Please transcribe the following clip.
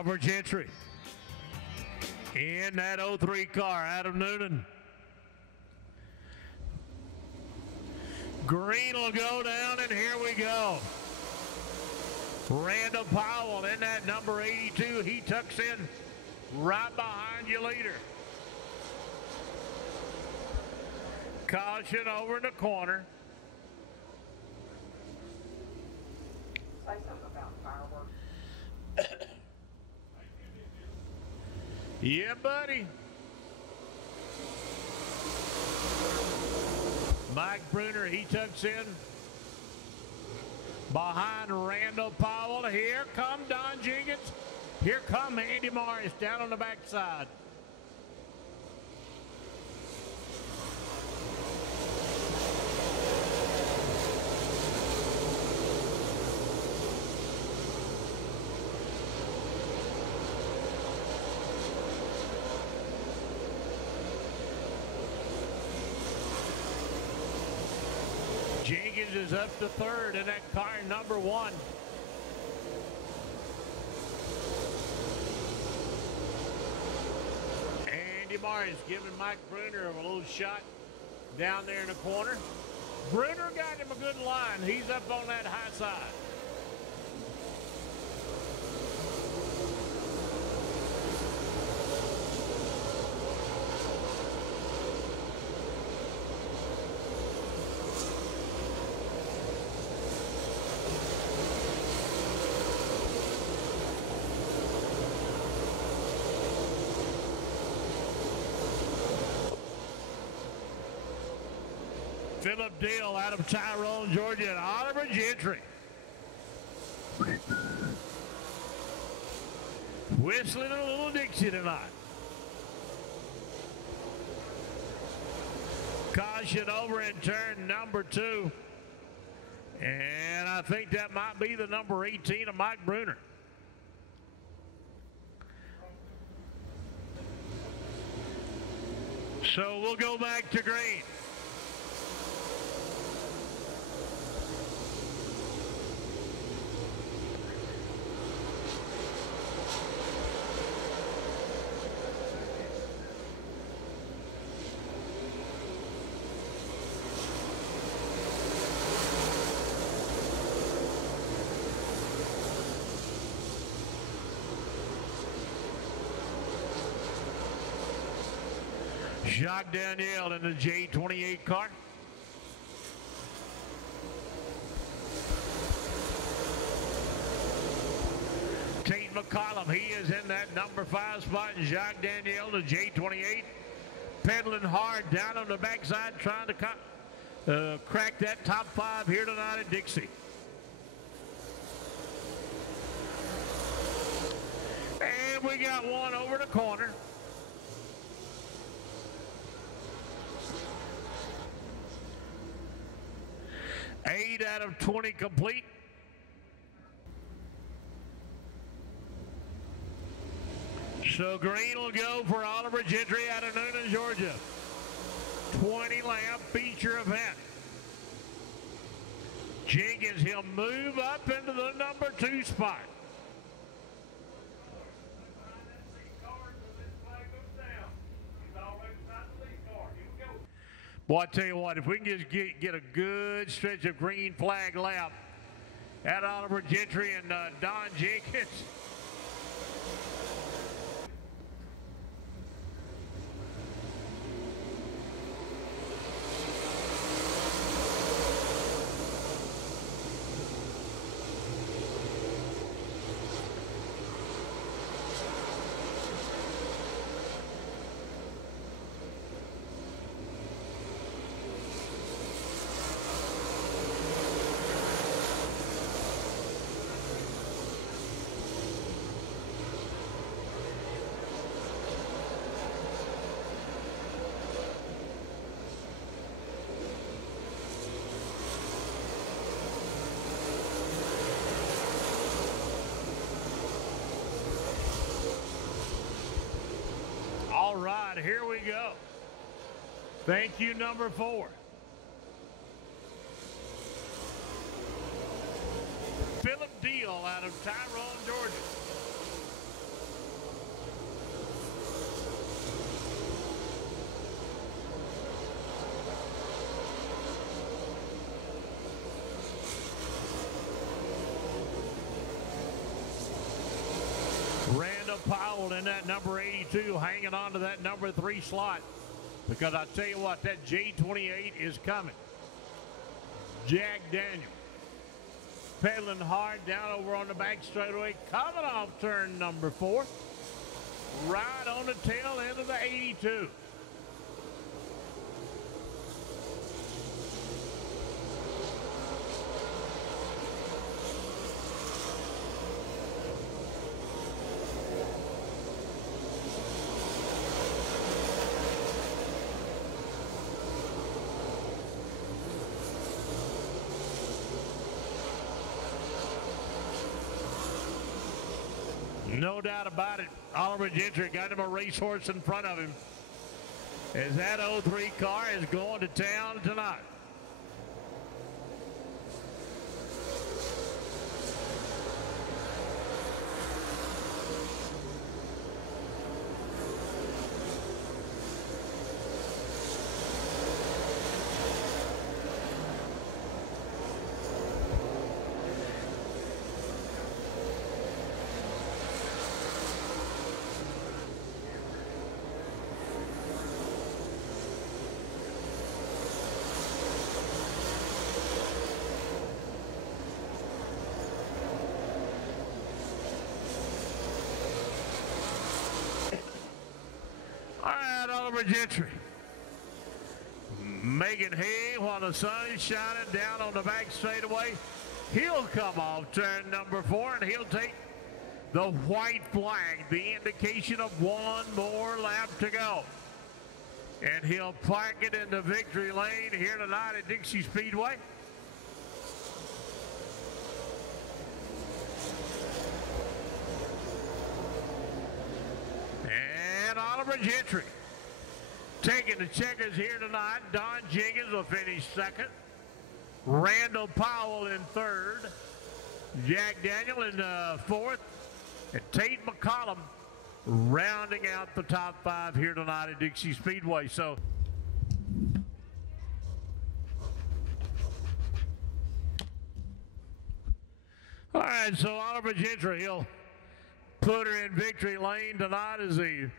Oliver Gentry. In that 03 car, Adam Noonan. Green will go down, and here we go. Randall Powell in that number 82. He tucks in right behind your leader. Caution over in the corner. Say something about fireworks. Yeah, buddy. Mike Bruner, he tucks in behind Randall Powell. Here come Don Jenkins. Here come Andy Morris down on the backside. Jenkins is up to third in that car, number 1. Andy Morris giving Mike Bruner a little shot down there in the corner. Bruner got him a good line. He's up on that high side. Philip Deal out of Tyrone, Georgia, and Oliver Gentry. Whistling a little Dixie tonight. Caution over in turn number 2. And I think that might be the number 18 of Mike Bruner. So we'll go back to green. Jacques Danielle in the J28 car. Tate McCollum, he is in that number 5 spot. Jacques Danielle, the J28, pedaling hard down on the backside, trying to crack that top 5 here tonight at Dixie. And we got one over the corner. Eight out of 20 complete. So green will go for Oliver Gentry out of Noonan, Georgia. 20 lap feature event. Jenkins, he'll move up into the number 2 spot. Boy, I tell you what, if we can just get a good stretch of green flag lap at Oliver Gentry and Don Jenkins. All right, here we go. Thank you, number 4. Philip Deal out of Tyrone, Georgia. Randall Powell in that number 82, hanging on to that number 3 slot. Because I tell you what, that J28 is coming. Jack Daniel pedaling hard down over on the back straightaway, coming off turn number 4. Right on the tail end of the 82. No doubt about it, Oliver Gentry got him a racehorse in front of him as that 03 car is going to town tonight. Oliver Gentry making hay while the sun is shining down on the back straightaway. He'll come off turn number 4 and he'll take the white flag, the indication of one more lap to go. And he'll park it in the victory lane here tonight at Dixie Speedway. And Oliver Gentry taking the checkers here tonight. Don Jenkins will finish second. Randall Powell in third. Jack Daniel in fourth. And Tate McCollum rounding out the top 5 here tonight at Dixie Speedway. So all right, so Oliver Gentry, he'll put her in victory lane tonight as the